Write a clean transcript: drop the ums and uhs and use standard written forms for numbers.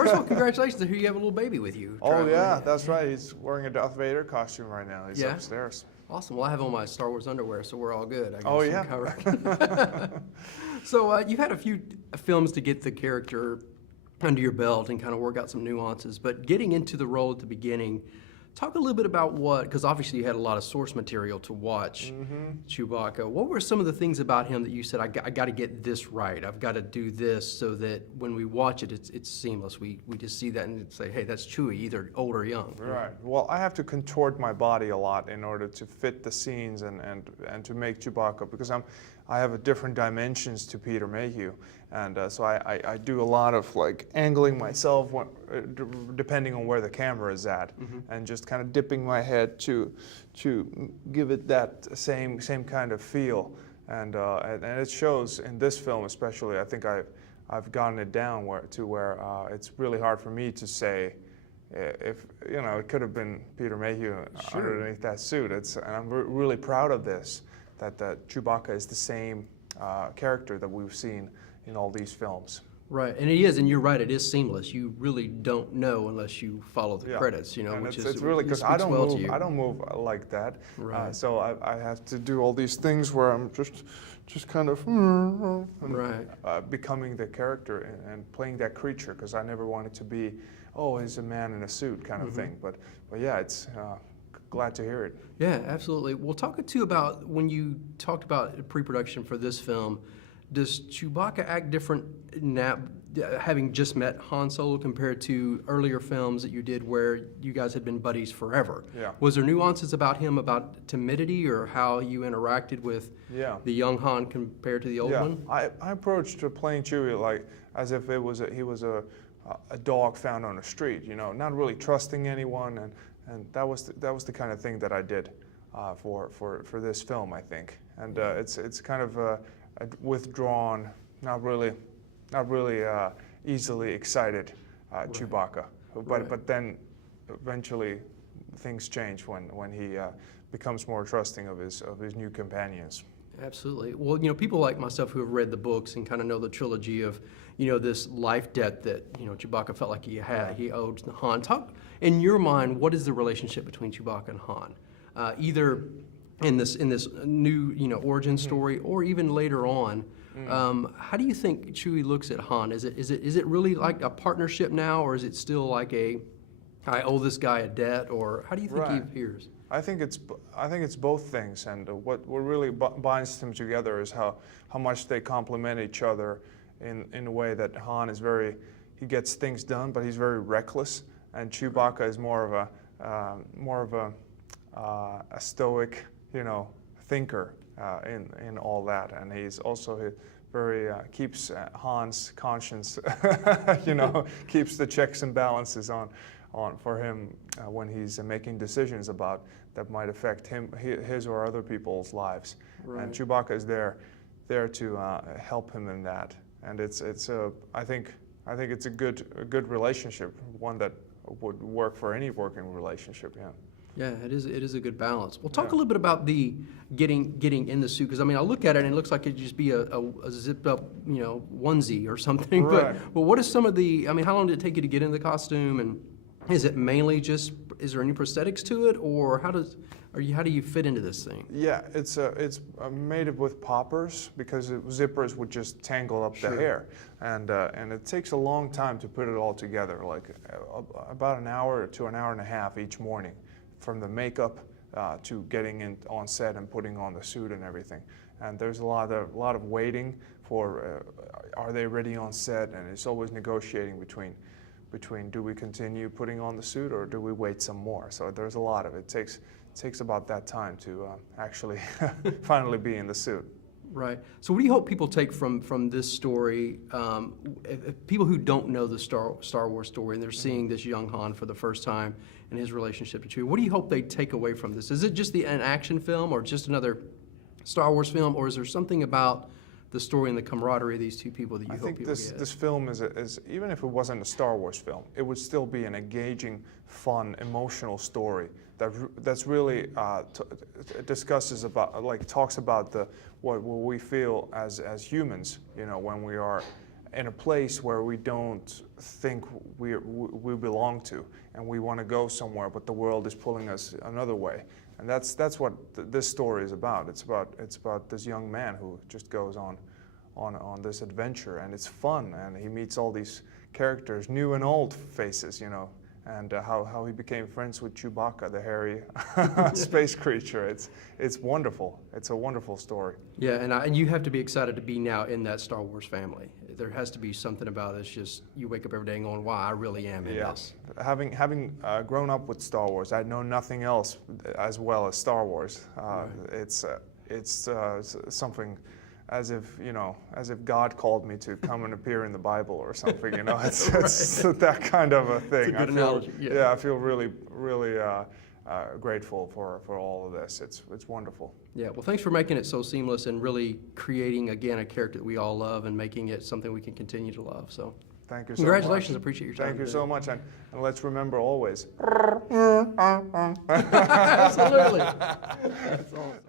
First of all, congratulations. I hear you have a little baby with you. Oh traveling. yeah, that's right. He's wearing a Darth Vader costume right now. He's Yeah? upstairs. Awesome. Well, I have on my Star Wars underwear, so we're all good. I guess. Oh, yeah. Covered. So you've had a few films to get the character under your belt and kind of work out some nuances, but getting into the role at the beginning, talk a little bit about because obviously you had a lot of source material to watch Chewbacca. What were some of the things about him that you said, I got to get this right, I've got to do this so that when we watch it, it's seamless. We just see that and say, hey, that's Chewie, either old or young. Right. Well, I have to contort my body a lot in order to fit the scenes and to make Chewbacca, because I have different dimensions to Peter Mayhew, and so I do a lot of like angling myself depending on where the camera is at, and just kind of dipping my head to give it that same kind of feel, and it shows in this film especially. I think I've gotten it down to where it's really hard for me to say if it could have been Peter Mayhew underneath that suit. And I'm really proud of this. That Chewbacca is the same character that we've seen in all these films. Right, and it is, and you're right, it is seamless. You really don't know unless you follow the credits, and which it's really, because I don't move like that. Right. So I have to do all these things where I'm just kind of becoming the character and playing that creature, because I never wanted to be, oh, he's a man in a suit kind of thing. But yeah, it's glad to hear it. Yeah, absolutely. Well, talk too about when you talked about pre-production for this film. Does Chewbacca act different now, having just met Han Solo, compared to earlier films that you did where you guys had been buddies forever? Yeah. Was there nuances about him, about timidity, or how you interacted with the young Han compared to the old one? I approached playing Chewie like as if he was a dog found on the street, not really trusting anyone, and that was the kind of thing that I did for this film, I think. And it's kind of a withdrawn, not really easily excited Chewbacca. But then eventually things change when he becomes more trusting of his new companions. Absolutely. Well, people like myself who have read the books and kind of know the trilogy of, this life debt that, Chewbacca felt like he had, he owed Han. Talk, in your mind, what is the relationship between Chewbacca and Han? Either in this new, origin story, or even later on. How do you think Chewie looks at Han? Is it really like a partnership now, or is it still like I owe this guy a debt, or how do you think he appears? I think it's both things, and what really binds them together is how much they complement each other in a way that Han is he gets things done, but he's very reckless, and Chewbacca is more of a stoic, thinker in all that, and he's also very keeps Han's conscience, keeps the checks and balances on for him when he's making decisions that might affect his or other people's lives. Right. And Chewbacca is there to help him in that, and I think it's a good relationship, one that would work for any working relationship. Yeah. Yeah, it is a good balance. Well, talk a little bit about the getting in the suit, because I look at it and it looks like it'd just be a zipped up onesie or something. Right. But what is some of the? How long did it take you to get in the costume, and is it mainly is there any prosthetics to it, or how do you fit into this thing? Yeah, it's made with poppers, because zippers would just tangle up the hair, and it takes a long time to put it all together, like about an hour to an hour and a half each morning, from the makeup to getting in on set and putting on the suit and everything. And there's a lot of waiting for are they ready on set, and it's always negotiating between do we continue putting on the suit or do we wait some more. So there's a lot of it. It takes about that time to actually finally be in the suit. Right. So what do you hope people take from this story? People who don't know the Star Wars story and they're seeing this young Han for the first time and his relationship to Chewie, what do you hope they take away from this? Is it just an action film, or just another Star Wars film, or is there something about the story and the camaraderie of these two people that you hope people get? I think this film is even if it wasn't a Star Wars film, it would still be an engaging, fun, emotional story that's really discusses about, talks about what we feel as humans, when we are in a place where we don't think we belong to, and we want to go somewhere, but the world is pulling us another way. And that's what this story is about. It's about this young man who just goes on this adventure, and it's fun, and he meets all these characters, new and old faces, you know, and how he became friends with Chewbacca, the hairy space creature. It's wonderful. It's a wonderful story. Yeah, and you have to be excited to be now in that Star Wars family. There has to be something about it. It's just you wake up every day and going, "Wow, I really am in this." Having grown up with Star Wars, I know nothing else as well as Star Wars. It's something. As if God called me to come and appear in the Bible or something, you know. It's that kind of a thing. It's a good analogy. Yeah, I feel really grateful for all of this. It's wonderful. Yeah, well, thanks for making it so seamless and really creating, again, a character that we all love and making it something we can continue to love. So, thank you so congratulations. much. Appreciate your time. Thank you today. so much. And let's remember always. Absolutely. That's awesome.